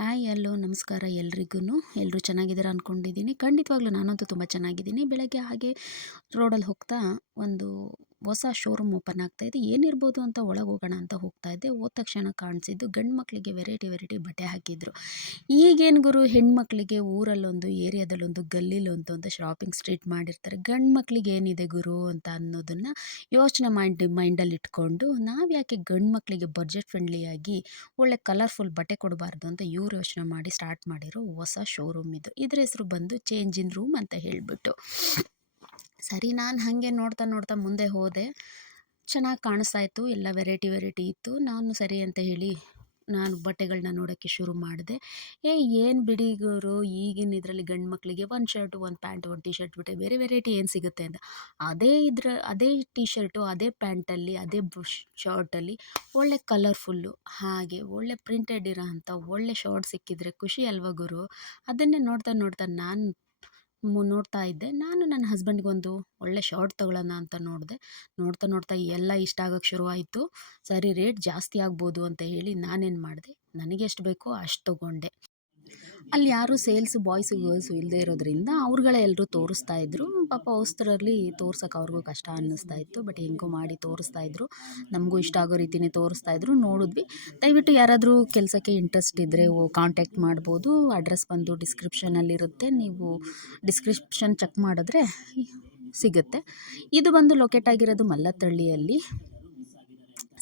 Hi hello ನಮಸ್ಕಾರ ಎಲ್ರಿಗೂ. ಎಲ್ಲರೂ ಚೆನ್ನಾಗಿದ್ದೀರಾ ಅಂದ್ಕೊಂಡಿದ್ದೀನಿ. ಖಂಡಿತವಾಗ್ಲೂ ನಾನಂತೂ ತುಂಬ ಚೆನ್ನಾಗಿದ್ದೀನಿ. ಬೆಳಗ್ಗೆ ಹಾಗೆ ರೋಡಲ್ಲಿ ಹೋಗ್ತಾ ಒಂದು ಹೊಸ ಶೋರೂಮ್ ಓಪನ್ ಆಗ್ತಾಯಿದೆ. ಏನಿರ್ಬೋದು ಅಂತ ಒಳಗೆ ಹೋಗೋಣ ಅಂತ ಹೋಗ್ತಾ ಇದ್ದೆ. ಹೋದ ತಕ್ಷಣ ಕಾಣಿಸಿದ್ದು ಗಂಡು ಮಕ್ಕಳಿಗೆ ವೆರೈಟಿ ಬಟ್ಟೆ ಹಾಕಿದ್ರು. ಈಗೇನು ಗುರು, ಹೆಣ್ಮಕ್ಳಿಗೆ ಊರಲ್ಲೊಂದು, ಏರಿಯಾದಲ್ಲೊಂದು, ಗಲ್ಲೀಲೊಂದು ಅಂತ ಶಾಪಿಂಗ್ ಸ್ಟ್ರೀಟ್ ಮಾಡಿರ್ತಾರೆ. ಗಂಡು ಮಕ್ಳಿಗೆ ಏನಿದೆ ಗುರು ಅಂತ ಅನ್ನೋದನ್ನು ಯೋಚನೆ ಮೈಂಡಲ್ಲಿ ಇಟ್ಕೊಂಡು, ನಾವು ಯಾಕೆ ಗಂಡು ಮಕ್ಕಳಿಗೆ ಬಜೆಟ್ ಫ್ರೆಂಡ್ಲಿಯಾಗಿ ಒಳ್ಳೆ ಕಲರ್ಫುಲ್ ಬಟ್ಟೆ ಕೊಡಬಾರ್ದು ಅಂತ ಇವ್ರು ಯೋಚನೆ ಮಾಡಿ ಸ್ಟಾರ್ಟ್ ಮಾಡಿರೋ ಹೊಸ ಶೋರೂಮ್ ಇದು. ಇದ್ರ ಹೆಸರು ಬಂದು ಚೇಂಜ್ ಇನ್ ರೂಮ್ ಅಂತ ಹೇಳಿಬಿಟ್ಟು. ಸರಿ, ನಾನು ಹಾಗೆ ನೋಡ್ತಾ ಮುಂದೆ ಹೋದೆ. ಚೆನ್ನಾಗಿ ಕಾಣಿಸ್ತಾ ಇತ್ತು, ಎಲ್ಲ ವೆರೈಟಿ ಇತ್ತು. ನಾನು ಸರಿ ಅಂತ ಹೇಳಿ ನಾನು ಬಟ್ಟೆಗಳನ್ನ ನೋಡೋಕ್ಕೆ ಶುರು ಮಾಡಿದೆ. ಏನು ಬಿಡಿ ಗುರು, ಈಗಿನ ಇದರಲ್ಲಿ ಗಂಡು ಮಕ್ಕಳಿಗೆ ಒಂದು ಶರ್ಟು, ಒಂದು ಪ್ಯಾಂಟು, ಒಂದು ಟಿ ಶರ್ಟ್ ಬಿಟ್ಟರೆ ಬೇರೆ ವೆರೈಟಿ ಏನು ಸಿಗುತ್ತೆ ಅಂತ. ಅದೇ ಟಿ ಶರ್ಟು, ಅದೇ ಪ್ಯಾಂಟಲ್ಲಿ, ಅದೇ ಶರ್ಟಲ್ಲಿ ಒಳ್ಳೆ ಕಲರ್ಫುಲ್ಲು, ಹಾಗೆ ಒಳ್ಳೆ ಪ್ರಿಂಟೆಡ್ ಇರೋ ಅಂಥ ಒಳ್ಳೆ ಶಾರ್ಟ್ ಸಿಕ್ಕಿದ್ರೆ ಖುಷಿ ಅಲ್ವಾ ಗುರು. ಅದನ್ನೇ ನೋಡ್ತಾ ನಾನು ನೋಡ್ತಾ ಇದ್ದೆ. ನಾನು ನನ್ನ ಹಸ್ಬೆಂಡ್ಗೊಂದು ಒಳ್ಳೆ ಶಾರ್ಟ್ ತೊಗೊಳ್ಳೋಣ ಅಂತ ನೋಡಿದೆ. ನೋಡ್ತಾ ಎಲ್ಲ ಇಷ್ಟ ಆಗೋಕ್ಕೆ ಶುರುವಾಯಿತು. ಸರಿ, ರೇಟ್ ಜಾಸ್ತಿ ಆಗ್ಬೋದು ಅಂತ ಹೇಳಿ ನಾನೇನು ಮಾಡಿದೆ, ನನಗೆ ಎಷ್ಟು ಬೇಕೋ ಅಷ್ಟು ತೊಗೊಂಡೆ. ಅಲ್ಲಿ ಯಾರು ಸೇಲ್ಸು ಬಾಯ್ಸು ಗರ್ಲ್ಸು ಇಲ್ಲದೆ ಇರೋದ್ರಿಂದ ಅವ್ರುಗಳೇ ಎಲ್ಲರೂ ತೋರಿಸ್ತಾ ಇದ್ರು. ಪಾಪ ಹೊಸ್ತರಲ್ಲಿ ತೋರ್ಸೋಕೆ ಅವ್ರಿಗೂ ಕಷ್ಟ ಅನ್ನಿಸ್ತಾ ಇತ್ತು. ಬಟ್ ಹೆಂಗೋ ಮಾಡಿ ತೋರಿಸ್ತಾ ಇದ್ರು. ನಮಗೂ ಇಷ್ಟ ಆಗೋ ರೀತಿಯೇ ತೋರಿಸ್ತಾ ಇದ್ರು, ನೋಡಿದ್ವಿ. ದಯವಿಟ್ಟು ಯಾರಾದರೂ ಕೆಲಸಕ್ಕೆ ಇಂಟ್ರೆಸ್ಟ್ ಇದ್ದರೆ ಕಾಂಟ್ಯಾಕ್ಟ್ ಮಾಡ್ಬೋದು. ಅಡ್ರೆಸ್ ಬಂದು ಡಿಸ್ಕ್ರಿಪ್ಷನಲ್ಲಿರುತ್ತೆ, ನೀವು ಡಿಸ್ಕ್ರಿಪ್ಷನ್ ಚೆಕ್ ಮಾಡಿದ್ರೆ ಸಿಗುತ್ತೆ. ಇದು ಬಂದು ಲೊಕೇಟ್ ಆಗಿರೋದು ಮಲ್ಲತ್ತಳ್ಳಿಯಲ್ಲಿ.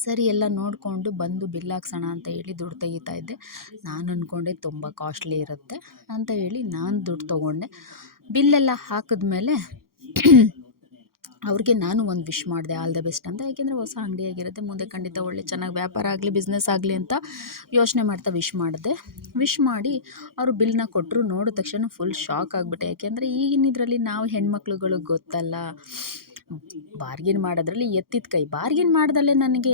ಸರಿ, ಎಲ್ಲ ನೋಡಿಕೊಂಡು ಬಂದು ಬಿಲ್ ಹಾಕ್ಸೋಣ ಅಂತ ಹೇಳಿ ದುಡ್ಡು ತೆಗಿತಾ ಇದ್ದೆ. ನಾನು ಅಂದ್ಕೊಂಡೆ ತುಂಬ ಕಾಸ್ಟ್ಲಿ ಇರುತ್ತೆ ಅಂತ ಹೇಳಿ ನಾನು ದುಡ್ಡು ತೊಗೊಂಡೆ. ಬಿಲ್ಲೆಲ್ಲ ಹಾಕಿದ್ಮೇಲೆ ಅವ್ರಿಗೆ ನಾನು ಒಂದು ವಿಶ್ ಮಾಡಿದೆ, ಆಲ್ ದ ಬೆಸ್ಟ್ ಅಂತ. ಯಾಕೆಂದರೆ ಹೊಸ ಅಂಗಡಿಯಾಗಿರುತ್ತೆ, ಮುಂದೆ ಖಂಡಿತ ಒಳ್ಳೆ ಚೆನ್ನಾಗಿ ವ್ಯಾಪಾರ ಆಗಲಿ, ಬಿಸ್ನೆಸ್ ಆಗಲಿ ಅಂತ ಯೋಚನೆ ಮಾಡ್ತಾ ವಿಶ್ ಮಾಡಿದೆ. ವಿಶ್ ಮಾಡಿ ಅವರು ಬಿಲ್ನ ಕೊಟ್ಟರು. ನೋಡಿದ ತಕ್ಷಣ ಫುಲ್ ಶಾಕ್ ಆಗಿಬಿಟ್ಟೆ. ಯಾಕೆಂದರೆ ಈಗಿನ ಇದರಲ್ಲಿ ನಾವು ಹೆಣ್ಮಕ್ಳುಗಳು ಗೊತ್ತಲ್ಲ, ಬಾರ್ಗಿನ್ ಮಾಡೋದ್ರಲ್ಲಿ ಎತ್ತಿದ ಕೈ. ಬಾರ್ಗಿನ್ ಮಾಡ್ದಲ್ಲೇ ನನಗೆ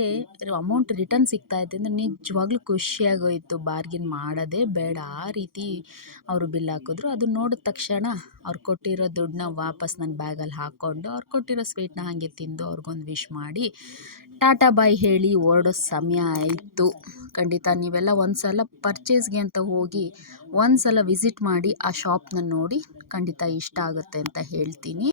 ಅಮೌಂಟ್ ರಿಟರ್ನ್ ಸಿಗ್ತಾ ಇದೆ ಅಂದರೆ ನಿಜವಾಗ್ಲೂ ಖುಷಿಯಾಗೋಯಿತು. ಬಾರ್ಗಿನ್ ಮಾಡೋದೇ ಬೇಡ, ಆ ರೀತಿ ಅವರು ಬಿಲ್ ಹಾಕಿದ್ರು. ಅದು ನೋಡಿದ ತಕ್ಷಣ ಅವ್ರು ಕೊಟ್ಟಿರೋ ದುಡ್ಡನ್ನ ವಾಪಸ್ ನನ್ನ ಬ್ಯಾಗಲ್ಲಿ ಹಾಕ್ಕೊಂಡು, ಅವ್ರು ಕೊಟ್ಟಿರೋ ಸ್ವೀಟ್ನ ಹಾಗೆ ತಿಂದು ಅವ್ರಿಗೊಂದು ವಿಶ್ ಮಾಡಿ ಟಾಟಾ ಬಾಯ್ ಹೇಳಿ ಹೊರಡೋ ಸಮಯ ಆಯಿತು. ಖಂಡಿತ ನೀವೆಲ್ಲ ಒಂದು ಸಲ ಪರ್ಚೇಸ್ಗೆ ಅಂತ ಹೋಗಿ ಒಂದು ಸಲ ವಿಸಿಟ್ ಮಾಡಿ, ಆ ಶಾಪ್ನ ನೋಡಿ, ಖಂಡಿತ ಇಷ್ಟ ಆಗುತ್ತೆ ಅಂತ ಹೇಳ್ತೀನಿ.